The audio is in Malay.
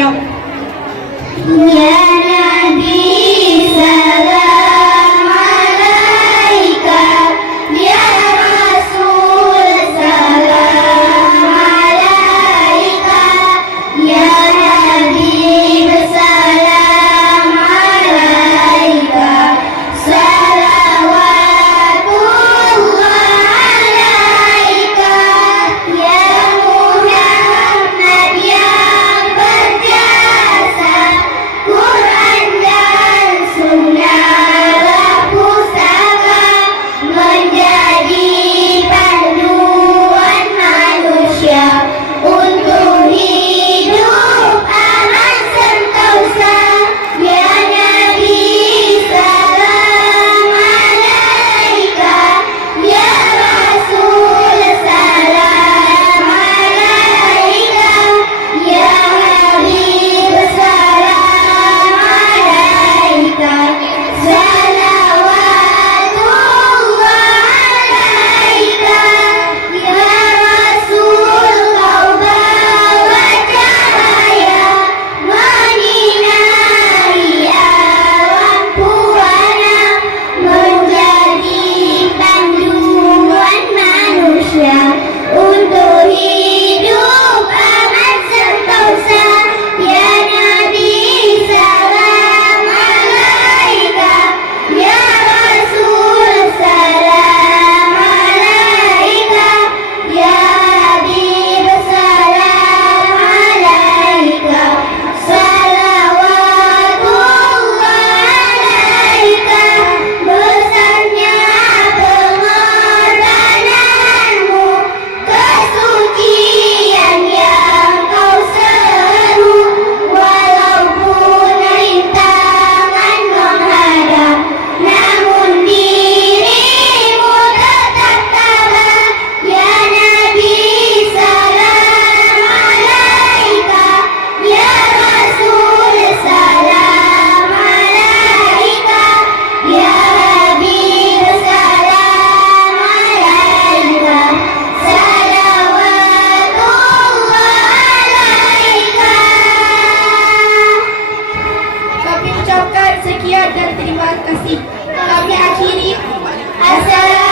Maryam. Ya Nabi salam alaika, ya Rasul salam alaika, ya Habib salam alaika, salawatullah alaika, ya Muhammad yang berjasa, Quran dan Sunnah pusaka, menjadi panduan manusia untuk hidup aman sentosa. Ya Nabi salam alaika, ya Rasul salam alaika, ya Habib salam alaika, salawatullah alaika, ya Rasul kau bawa cahaya menyinari alam puana, menjadi panduan manusia untuk hidup aman sentosa. Ya Nabi salam alaika, ya Rasul salam alaika, ya Habib salam alaika, salawatullah alaika, besarnya pengorbananmu, kesucian yang kau seru, walaupun rintangan menghadap, namun dirimu tetap tabah. Ya Nabi salam alaika, ya Rasul salam alaika, ya Habib salam alaika, salawatullah alaika. Kami ucapkan sekian dan terima kasih. Kami akhiri. Assalamualaikum